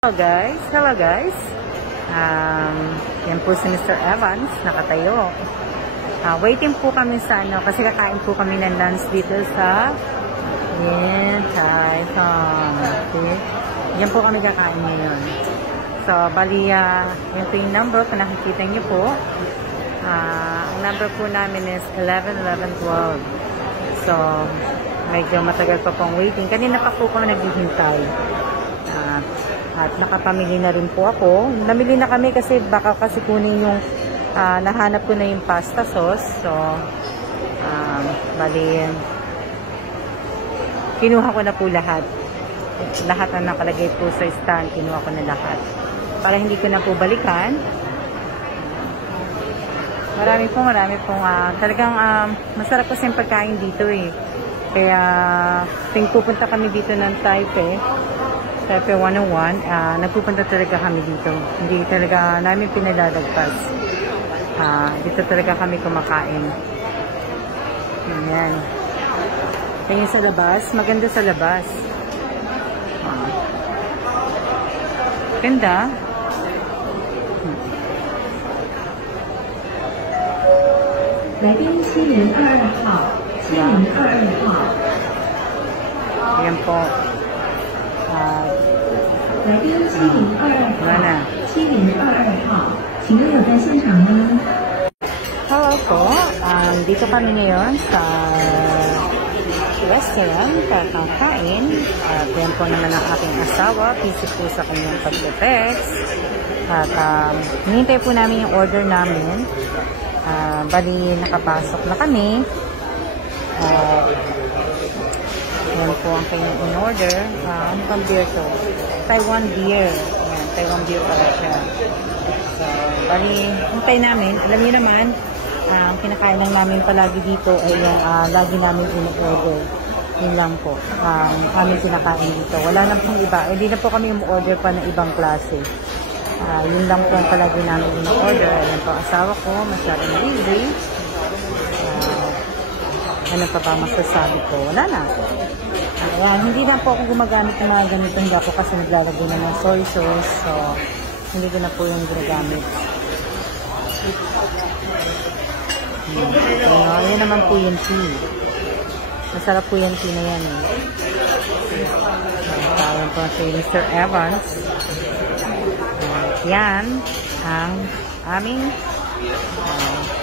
Hello guys. Yan po si Mr. Evans, nakatayo. Waiting po kami sa kasi kakain po kami ng lunch dito sa okay. Yan po kami kakain ngayon. So, bali, yan po yung number, kung nakikita niyo po. Ang number po namin is 111112. So, medyo matagal pa pong waiting. Kanina pa po kami naghihintay. At nakapamili na rin po ako. Namili na kami kasi baka kasi kunin yung nahanap ko na yung pasta sauce. So, bali, kinuha ko na po lahat. Lahat na nakalagay po sa stand, kinuha ko na lahat. Para hindi ko na po balikan. Marami pong talagang masarap kasi yung pagkain dito eh. Kaya, pupunta kami dito ng Taipei 101, nagpupunta talaga kami dito. Hindi talaga namin pinalalagpas. Dito talaga kami kumakain. Ayan. Tingin sa labas. Maganda sa labas. Ganda. Ayan po. Hello po. Dito kami ngayon sa restaurant kakain. Yan po naman ang aking asawa. Busy po sa kanyang pag-text. At hinintay po namin yung order namin. Bali, nakapasok na kami. Yan po ang kanyang in-order. Ano pang beer to? Taiwan beer. Ayan, Taiwan beer pala siya. So, bali, hintay namin. Alam niyo naman, ang kinakain lang namin palagi dito ay yung lagi namin in-order. Yun lang po. Aming kinakain dito. Wala na pong iba. Hindi na po kami in-order pa ng ibang klase. Yun lang po ang palagi namin in-order. Ayan po, asawa ko. Masyadong busy. Ano pa ba masasabi ko? Wala na. Ayan, hindi na po ako gumagamit ng mga ganitong gapo kasi naglalagay na ng soy sauce. So, hindi ko na po yung ginagamit. So, yun naman po yung tea. Masarap po yung tea na yan eh. Tawag po si Mr. Evans. Yan ang aming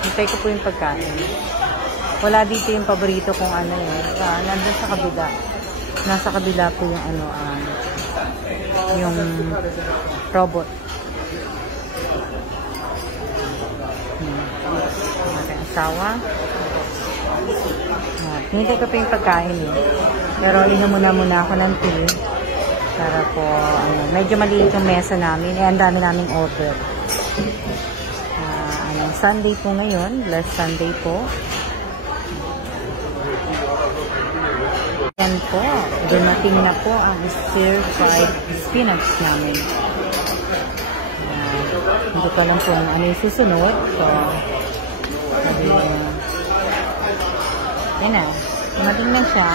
hintay ko po yung pagkain. Wala dito yung paborito kung ano yun. Nandun sa kabila. Nasa kabila po yung yung robot. Aking asawa. Hinintay ko po yung pagkain eh. Pero inom muna ako ng tea. Para po, medyo maliit yung mesa namin. Ang dami naming order. Sunday po ngayon. Last Sunday po. Yan po, dumating na po ang stir-fried spinach namin. Hindi ko alam po ano yung susunod. So, yan na. Dumating na siya.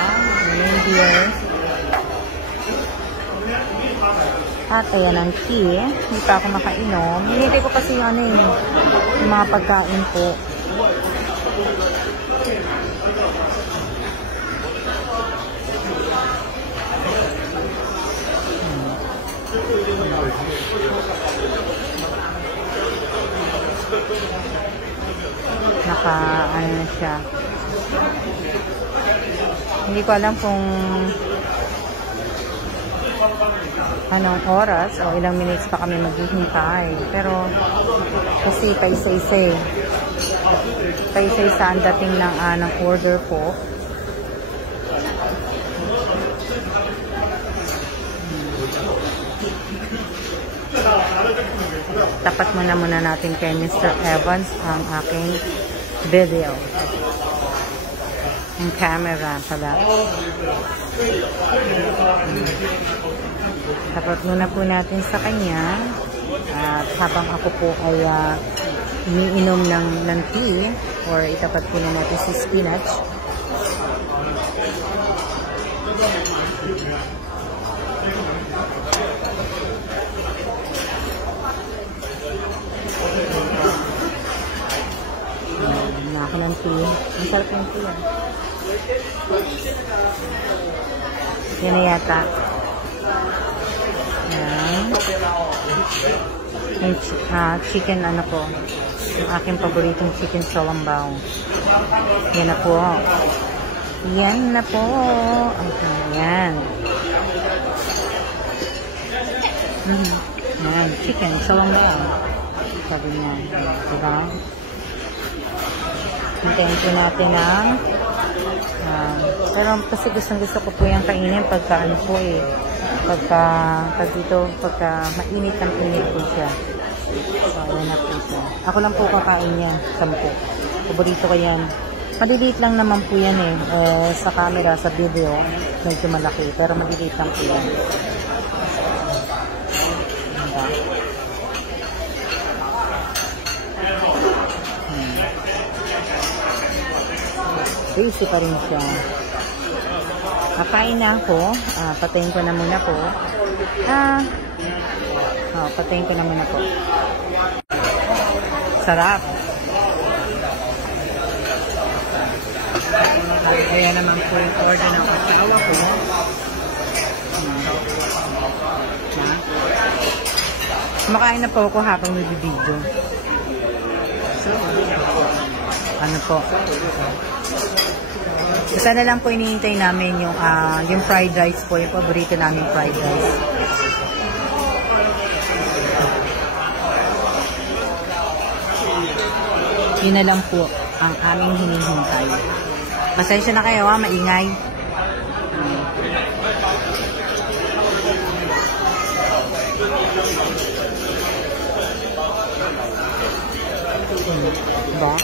Beer. At ayan ang tea. Hindi pa ako makainom. Hinintay ko kasi yung yung mga pagkain po. Ano na siya. Hindi ko alam kung anong oras o ilang minutes pa kami maghihintay. Pero kasi paisa-isa ang dating ng order po. Tapat muna natin kay Mr. Evans ang aking video. Ang camera pala. Tapat muna po natin sa kanya. At habang ako po ay iniinom ng tea or itapat po na natin si spinach. Ang sarap yung tuya. Yan na yata. Yan. Yung chicken ano po. Yung aking paboritong chicken salambaw. Yan na po. Yan na po. Yan. Yan. Chicken salambaw. Sabi niya. Diba? Hintayin po natin ang pero kasi gusto ko po yung kainin pagka ano po eh. Pagka mainit ang init po siya. So, ayan na po siya. Ako lang po kakain niya. 10. Paborito ko yan. Maliliit lang naman po yan eh. Sa camera, sa video, medyo malaki. Pero maliliit lang po yan. Crazy pa rin siya. Kakain na ako. Patayin ko na muna po. Patayin ko na muna po. Sarap. Ayan naman po yung order ng asawa ko. Kumakain na po ako habang nagbibideo. So, ano po? Basta na lang po inihintay namin yung fried rice po, yung paborito namin fried rice. Yun na lang po ang aming hinihintay. Pasensya na kayo maingay. Diba?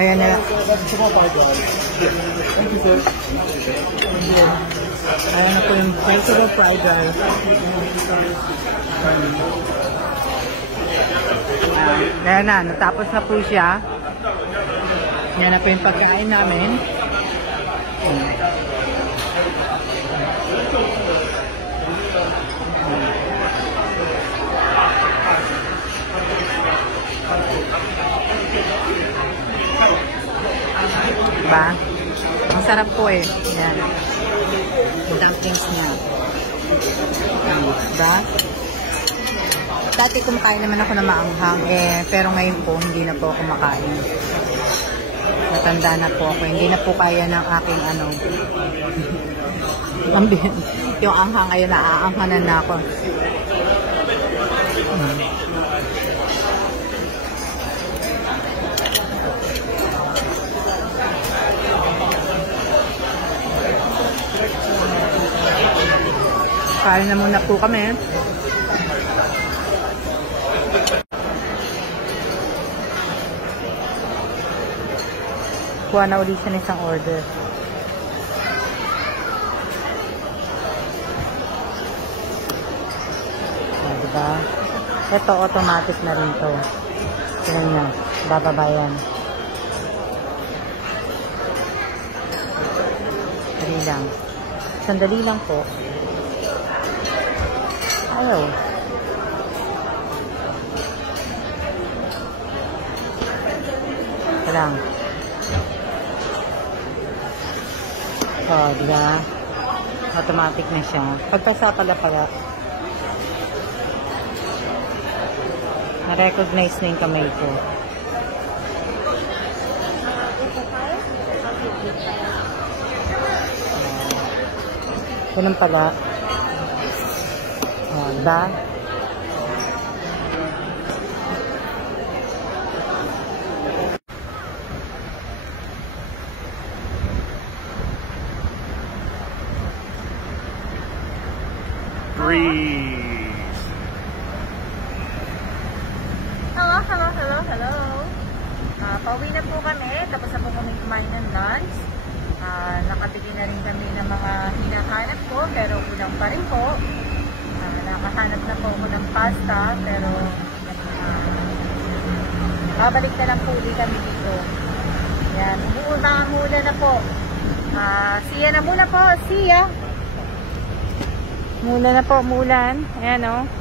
Ayan na. Ayan na po yung vegetable fried rice. Ayan na, natapos na po siya. Ayan na po yung pagkain namin. Diba? Ang sarap po eh. Yan. Yung dumplings niya. Diba? Dati kumakain naman ako na maanghang pero ngayon po hindi na po ako makain. Matanda na po ako. Hindi na po kaya ng aking yung anghang ayun, naaanghanan na ako. Kain na muna po kami. Kuha na ulit siya ng isang order. Diba? Ito automatic na rin to. Tignan nyo. Bababayan. Sandali lang. Sandali lang po. Ayaw. Ito lang. Diba? Automatic na siya. Pagpasa pala. Na-recognize na yung kamay ko. Ganun pala. Diba? Hello. Pauwi na po kami. Tapos na po kami kumain ng lunch. Nakabili na rin kami ng mga hinahanap ko, pero kulang pa rin po. Nakahanap na po ako ng pasta, pero babalik na lang po ulit kami dito. Yan, umuuna na po. See ya na muna po. See ya. Mula na po, mulan. Ayan, oh.